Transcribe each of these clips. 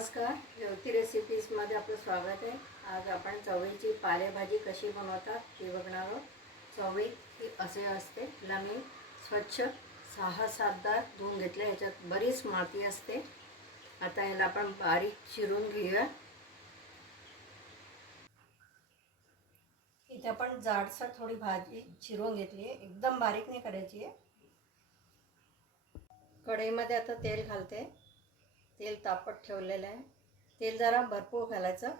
नमस्कार ज्योती रेसिपीजमध्ये आपलं स्वागत आहे. आज आपण चवळीची पालेभाजी कशी बनवतात हे बघणार आहोत. चवळी ही असे असते तिला मी स्वच्छ सहा सातदार धुवून घेतले ह्याच्यात बरीच माती असते. आता ह्याला आपण बारीक चिरून घेऊया. इथे आपण जाडसर थोडी भाजी चिरून घेतली आहे एकदम बारीक नाही करायची आहे. कढईमध्ये आता तेल घालते. तेल तापत ठेवलेलं आहे. तेल जरा भरपूर घालायचं.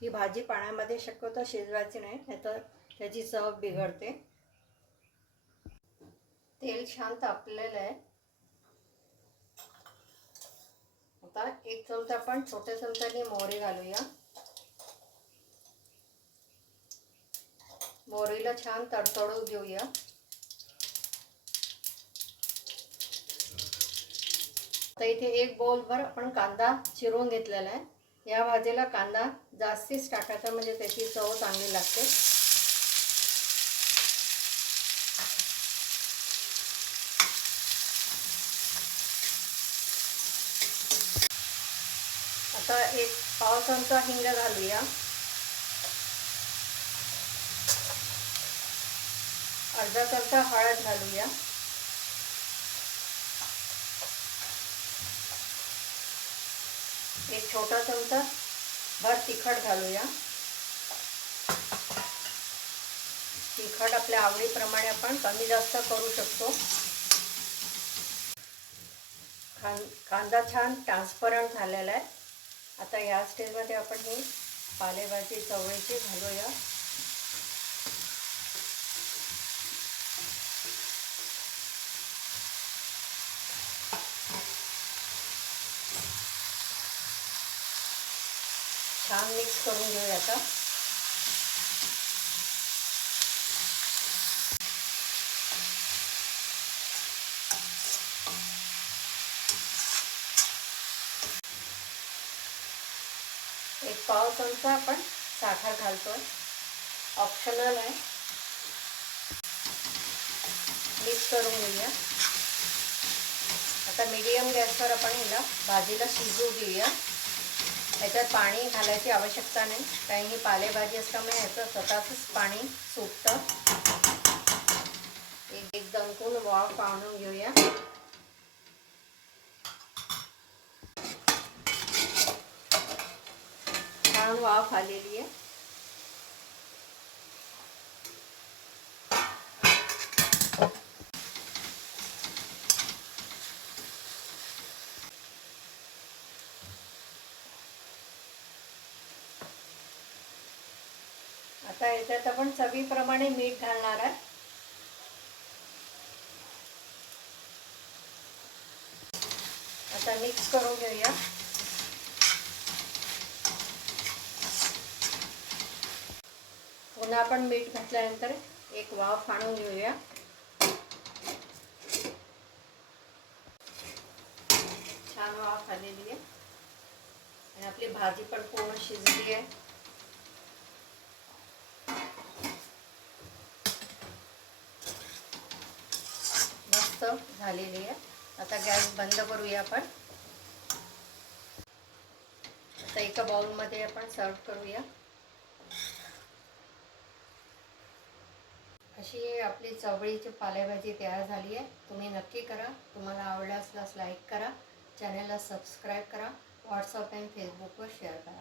ही भाजी पाण्यामध्ये शक्यतो शिजवायची नाही नाहीतर त्याची चव बिघडते. तेल छान तापलेलं आहे. आता एक चमचा आपण छोट्या चमच्याने मोहरी घालूया. मोहरीला छान तडतडू घेऊया. तर इथे एक बोलभर आपण कांदा चिरून घेतलेला आहे. या भाजीला कांदा जास्तीच टाकायचा म्हणजे त्याची चव चांगली लागते. आता एक पाव चमचा हिंग घालूया. अर्धा चमचा हळद घालूया. एक छोटा चमचा भर तिखट घालूया. तिखट आपल्या आवडीप्रमाणे आपण कमी जास्त करू शकतो. कांदा छान ट्रान्सपरंट झालेला आहे. आता या स्टेजमध्ये आपण ही पालेभाजी चवळीची घालूया. छान मिक्स करून घेऊया आता. एक पाव चमचा आपण साखर घालतो ऑप्शनल आहे. मिक्स करून घेऊया. आता मीडियम गॅसवर आपण हिला भाजीला शिजू घेऊया. ह्याच्यात पाणी घालायची आवश्यकता नाही. कारण ही पालेभाजी असल्यामुळे याचं स्वतःचंच पाणी सुटतं. एक एक दणकून वाफ पाहून घेऊया. छान वाफ आलेली आहे. आता याच्यात आपण चवीप्रमाणे मीठ घालणार आहे आता मिक्स करून घेऊया. पुन्हा आपण मीठ घातल्यानंतर एक वाफ आणून घेऊया. छान वाफ आलेली आहे. आणि आपली भाजी पण पूर्ण शिजली आहे. झालेली आहे. आता गॅस बंद करूया आपण. आता एका बाउलमध्ये आपण सर्व करूया. अशी आपली चवळीची पालेभाजी तयार झाली आहे. तुम्ही नक्की करा. तुम्हाला आवडल्यास लाईक करा. चॅनलला सबस्क्राईब करा. व्हॉट्सअप आणि फेसबुकवर शेअर करा.